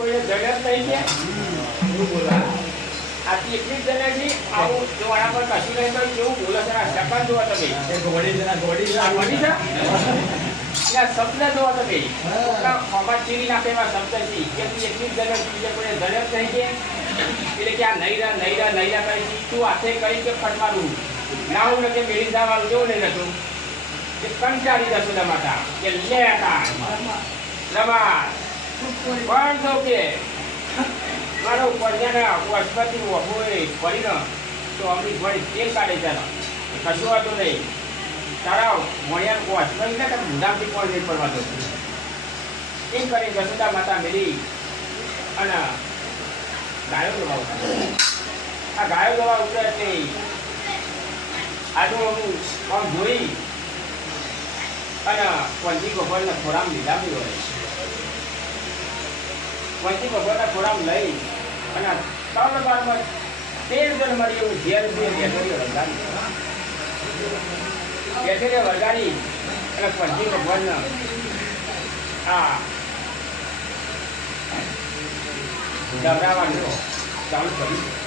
કોઈ જગત નહીં છે આથી એટલી જણાજી આવું જોવાના પર કશું નહીં તો કેવું બોલે છે શકન જોવા તમે ઘોડી છે શબ્દ જોવા તમે ખોબા ચીરી નાખે એવા શબ્દ છે એટલી જગત બીજા કોઈ જગત નહીં છે એટલે કે આ નૈરા કહી તું હાથે કહી કે ફટમારું ના હું કે મેળી જવાનું જેવું નહીં નતું કે કંટાળી જશોદા માતા કે લે હતા રમા પણ તો કે મારો કન્યાના અસ્પતિ હોય ફરીને તો અમની વળી તેલ કાઢે ચાલો કશું વાતું નહીં તારા વણિયાનું અસ્પતિ ને તમે મુદામથી પણ નહીં પડવા દો એમ કરી જશોદા માતા મેળી અને ગાયો દવા આ ગાયો દવા ઉતરે એટલે આજુ હું આમ જોઈ અને પંજી ગોપાલને ખોરામ લીધા બી હોય પંજી ગોપાલના ખોરામ લઈ અને 3 બારમાં 13 જણ મળી એવું ઝેર બેઠેલી વગાડી અને પંજી ગોપાલને આ ગભરાવાનું ચાલુ કર્યું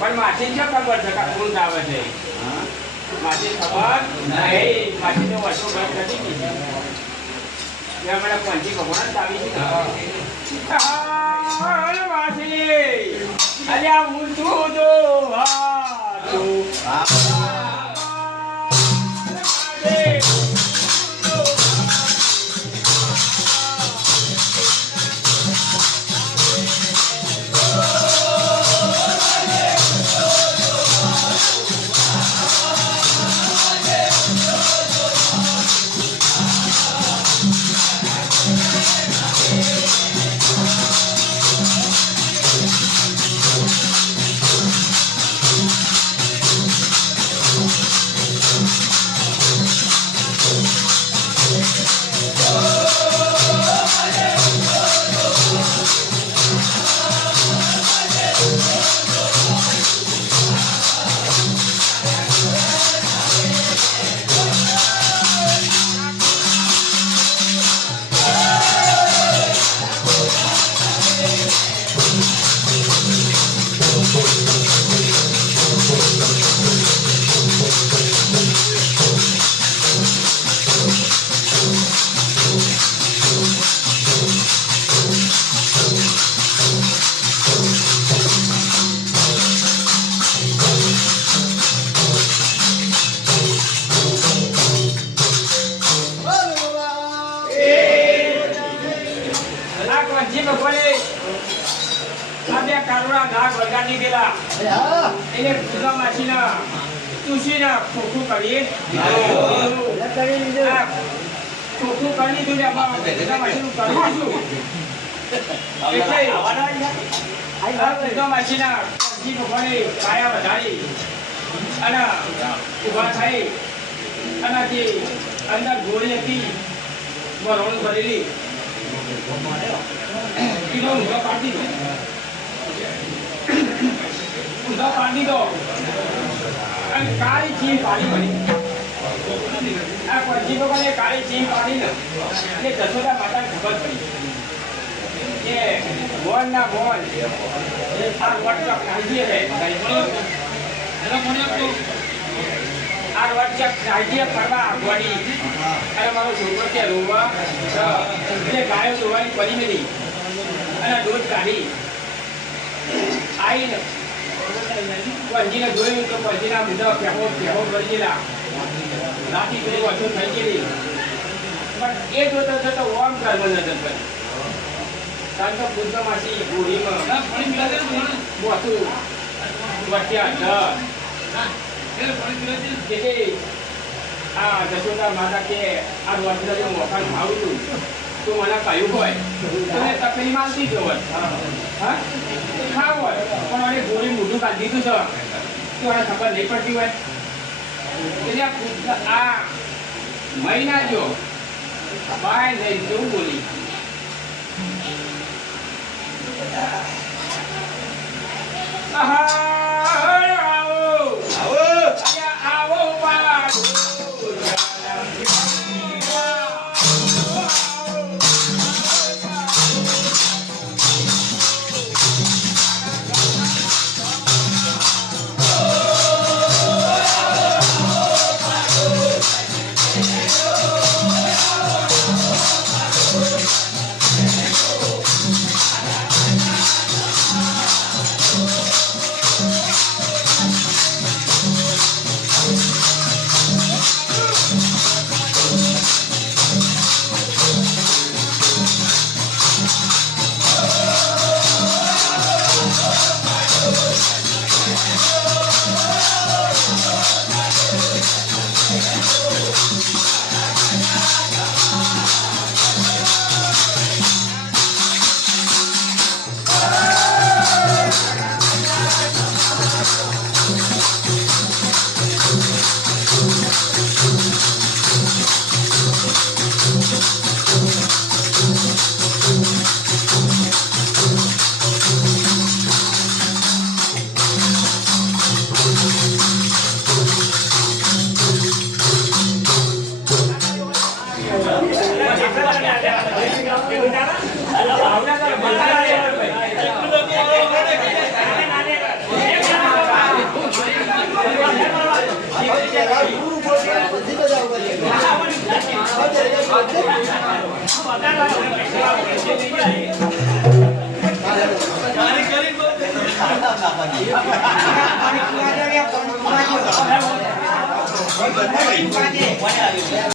પણ માછી ક્યાં ખબર છે કે કોણ આવે છે માછી ખબર નહીં માછી તો વર્ષો બંધ નથી કીધી મને પંચી ભગવાન આવી છે માછી અલ્યા હું છું તો માસીના જી ભગવાને કાયા વધારી અને ઊભા થઈ અને જે અંદર ગોળી હતી મરણ ભરેલી કિલો ઊંધો પાડી દીધો અને કાળી ચીમ પાડી પડી આ પછી ભગવાને કાળી ચીમ પાડીને એટલે જશોદા માતાને ખબર પડી કે મોન ના મોન આ વટચક નાજી છે આ વટચક નાજી ફરવા ગોડી અને મારો છોકરો કે રોવા એટલે ગાયો રોવાની પડી મેલી અને દૂધ કાઢી આવીને પંજીને જોયું તો પંજીના મુદ્દા પહેવો કરી ગયેલા રાતી પેલી વધુ થઈ ગયેલી પણ એ જોતો જોતો ઓમ કર્મ નજર પડી કારણ કે બુદ્ધ માસી ગોળીમાં મોટું વટ્યા એટલે આ જશોદા માતા કે આ વસ્ત્રનું મોકાન ભાવતું તો મને કહ્યું હોય તમે તકલીફ માનતી જ હોય હા ખાવ હોય પણ મને ગોળી મોઢું કાઢી દીધું છે તો મને ખબર નહીં પડતી હોય એટલે આ મહિના જો બાય નહીં જેવું બોલી